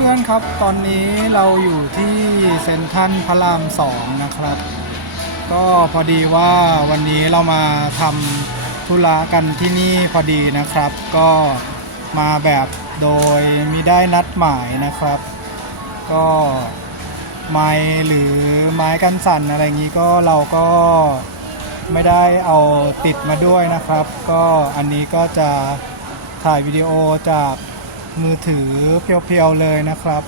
เพื่อนๆครับ ตอนนี้เราอยู่ที่เซ็นทรัลพระรามสองนะครับ ก็พอดีว่าวันนี้เรามาทำธุระกันที่นี่พอดีนะครับ ก็มาแบบโดยมิได้นัดหมายนะครับ ก็ไม้หรือไม้กันสั่นอะไรอย่างนี้ก็เราก็ไม่ได้เอาติดมาด้วยนะครับ ก็อันนี้ก็จะถ่ายวิดีโอจาก มือถือเพียวๆเลยนะครับ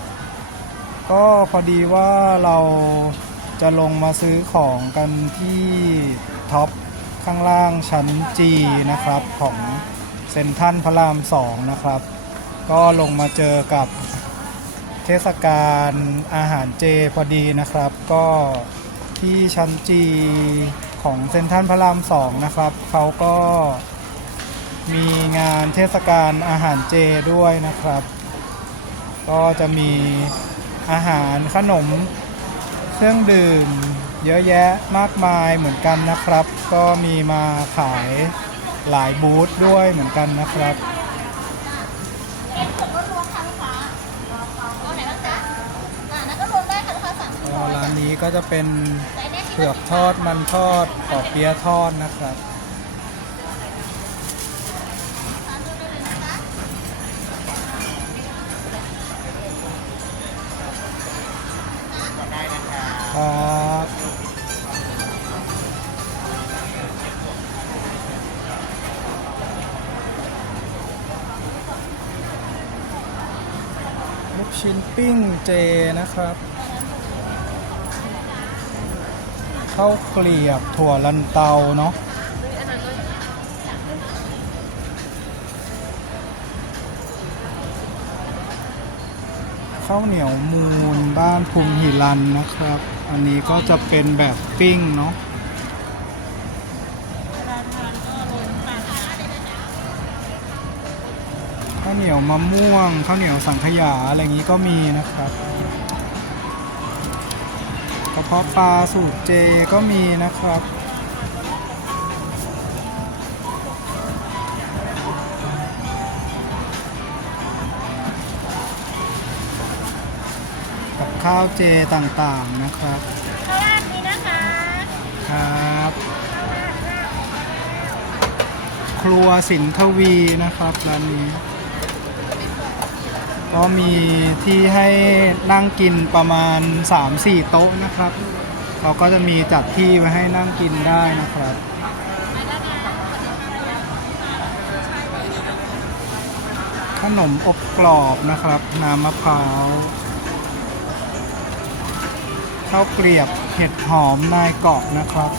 ก็พอดีว่าเราจะลงมาซื้อของกันที่ท็อปข้างล่างชั้น G นะครับของเซ็นทรัลพระราม2นะครับ ก็ลงมาเจอกับเทศกาลอาหารเจพอดีนะครับ ก็ที่ชั้น G ของเซ็นทรัลพระราม2นะครับเขาก็ มีงานเทศกาลอาหารเจด้วยนะครับ ก็จะมีอาหารขนมเครื่องดื่ม เยอะแยะมากมายเหมือนกันนะครับ ก็มีมาขายหลายบูธด้วยเหมือนกันนะครับร้าเอาไหนบ้างจ๊ะนั่นก็รวมได้ครับร้านนี้ก็จะเป็นเผือกทอดมันทอดปอเปี๊ยะทอดนะครับ ชิ้นปิ้งเจนะครับข้าวเกลียบถั่วลันเตาเนาะข้าวเหนียวมูนบ้านพุงหิรันนะครับ อันนี้ก็จะเป็นแบบปิ้งเนาะาวเหนียวมะม่วงข้าวเหนียวสังขยาอะไรอย่างนี้ก็มีนะครับกระเพาะปลาสูตรเจก็มีนะครับกับข้าวเจต่างๆนะครับข้างล่างนี้นะคะครับครัวสินทวีนะครับร้านนี้ ก็มีที่ให้นั่งกินประมาณ 3-4 โต๊ะนะครับเราก็จะมีจัดที่ไว้ให้นั่งกินได้นะครับขนมอบกรอบนะครับ น้ำมะพร้าวข้าวเกลียบเห็ดหอมนายเกาะนะครับ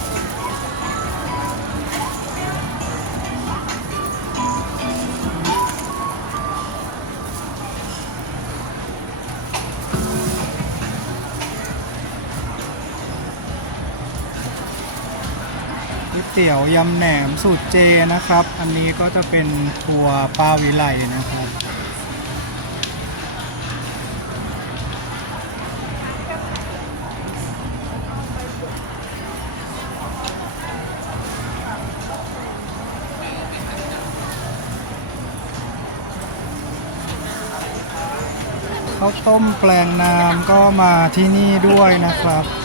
เตี๋ยวยำแหนมสูตรเจนะครับ อันนี้ก็จะเป็นทัวป้าวิไลนะครับ ข้าวต้มแปลงน้ำก็มาที่นี่ด้วยนะครับ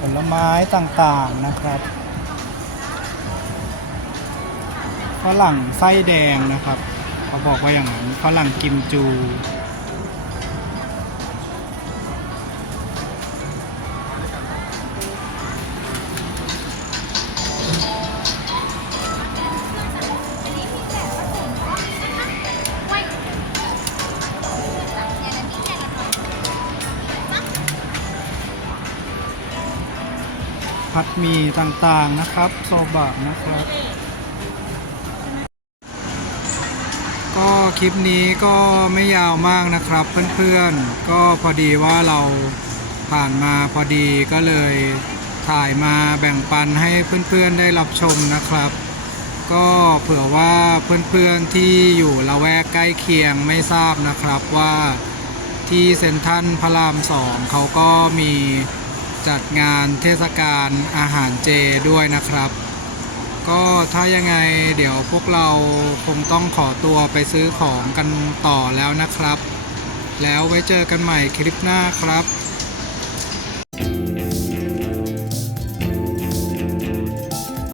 ผลไม้ต่างๆนะครับฝรั่งไส้แดงนะครับ เขาบอกว่าอย่างนั้นฝรั่งกิมจู ผัดหมี่ต่างๆนะครับโซบะนะครับ ก็คลิปนี้ก็ไม่ยาวมากนะครับเพื่อนๆ ก็พอดีว่าเราผ่านมาพอดีก็เลยถ่ายมาแบ่งปันให้เพื่อนๆได้รับชมนะครับ ก็เผื่อว่าเพื่อนๆที่อยู่ละแวกใกล้เคียงไม่ทราบนะครับว่าที่เซ็นทรัลพระรามสองเขาก็มี จัดงานเทศกาลอาหารเจด้วยนะครับ ก็ถ้ายังไงเดี๋ยวพวกเราคงต้องขอตัวไปซื้อของกันต่อแล้วนะครับ แล้วไว้เจอกันใหม่คลิปหน้าครับ